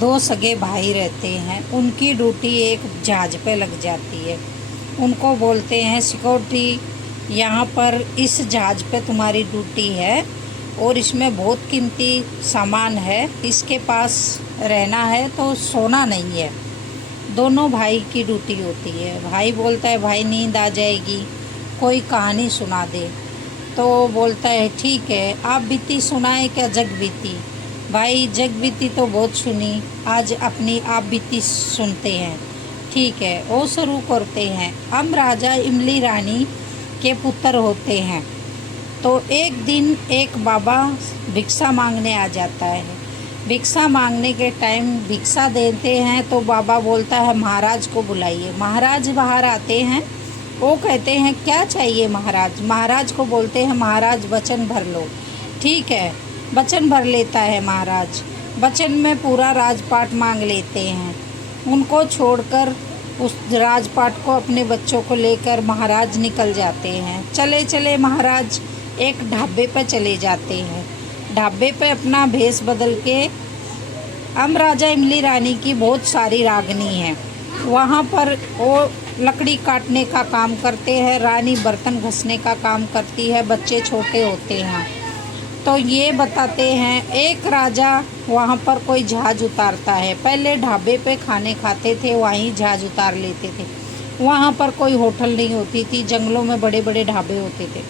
दो सगे भाई रहते हैं, उनकी ड्यूटी एक जहाज पे लग जाती है। उनको बोलते हैं सिक्योरिटी, यहाँ पर इस जहाज पे तुम्हारी ड्यूटी है और इसमें बहुत कीमती सामान है, इसके पास रहना है तो सोना नहीं है। दोनों भाई की ड्यूटी होती है। भाई बोलता है भाई नींद आ जाएगी, कोई कहानी सुना दे। तो बोलता है ठीक है, आप बीती सुनाए क्या जग बीती। भाई जग बीती तो बहुत सुनी, आज अपनी आप बीती सुनते हैं। ठीक है, वो शुरू करते हैं। हम राजा इमली रानी के पुत्र होते हैं। तो एक दिन एक बाबा भिक्षा मांगने आ जाता है। भिक्षा मांगने के टाइम भिक्षा देते हैं तो बाबा बोलता है महाराज को बुलाइए। महाराज बाहर आते हैं। वो कहते हैं क्या चाहिए महाराज। महाराज को बोलते हैं महाराज वचन भर लो। ठीक है, वचन भर लेता है महाराज। वचन में पूरा राजपाट मांग लेते हैं। उनको छोड़कर उस राजपाट को अपने बच्चों को लेकर महाराज निकल जाते हैं। चले चले महाराज एक ढाबे पर चले जाते हैं। ढाबे पे अपना भेष बदल के हम राजा इमली रानी की बहुत सारी रागनी है। वहाँ पर वो लकड़ी काटने का काम करते हैं, रानी बर्तन घसने का काम करती है, बच्चे छोटे होते हैं। तो ये बताते हैं एक राजा वहाँ पर कोई जहाज उतारता है। पहले ढाबे पे खाने खाते थे, वहीं जहाज उतार लेते थे। वहाँ पर कोई होटल नहीं होती थी, जंगलों में बड़े बड़े ढाबे होते थे।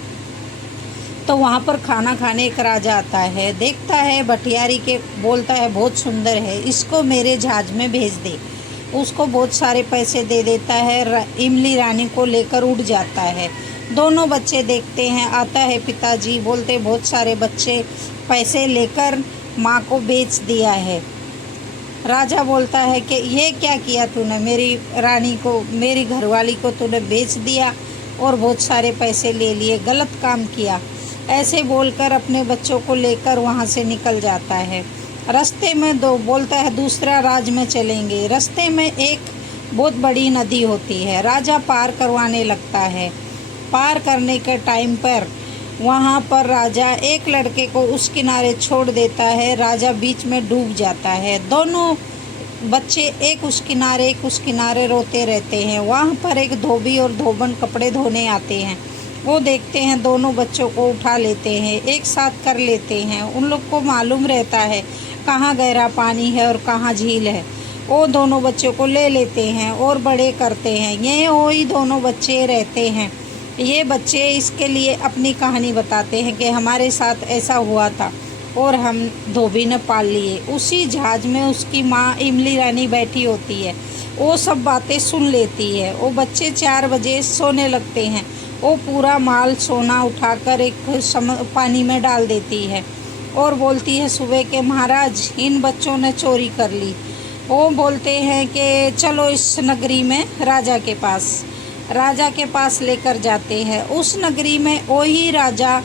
तो वहाँ पर खाना खाने एक राजा आता है, देखता है भटियारी के, बोलता है बहुत सुंदर है, इसको मेरे जहाज में भेज दे। उसको बहुत सारे पैसे दे देता है। इमली रानी को लेकर उड़ जाता है। दोनों बच्चे देखते हैं, आता है पिताजी, बोलते बहुत सारे बच्चे पैसे लेकर माँ को बेच दिया है। राजा बोलता है कि ये क्या किया तूने, मेरी रानी को, मेरी घरवाली को तूने बेच दिया और बहुत सारे पैसे ले लिए, गलत काम किया। ऐसे बोलकर अपने बच्चों को लेकर वहाँ से निकल जाता है। रास्ते में बोलता है दूसरा राज में चलेंगे। रास्ते में एक बहुत बड़ी नदी होती है। राजा पार करवाने लगता है। पार करने के टाइम पर वहाँ पर राजा एक लड़के को उस किनारे छोड़ देता है। राजा बीच में डूब जाता है। दोनों बच्चे एक उस किनारे रोते रहते हैं। वहाँ पर एक धोबी और धोबन कपड़े धोने आते हैं। वो देखते हैं, दोनों बच्चों को उठा लेते हैं, एक साथ कर लेते हैं। उन लोग को मालूम रहता है कहाँ गहरा पानी है और कहाँ झील है। वो दोनों बच्चों को ले लेते हैं और बड़े करते हैं। ये वही दोनों बच्चे रहते हैं। ये बच्चे इसके लिए अपनी कहानी बताते हैं कि हमारे साथ ऐसा हुआ था और हम धोबी ने पाल लिए। उसी जहाज में उसकी माँ इमली रानी बैठी होती है, वो सब बातें सुन लेती है। वो बच्चे 4 बजे सोने लगते हैं। वो पूरा माल सोना उठाकर एक पानी में डाल देती है और बोलती है सुबह के महाराज इन बच्चों ने चोरी कर ली। वो बोलते हैं कि चलो इस नगरी में राजा के पास लेकर जाते हैं। उस नगरी में वही राजा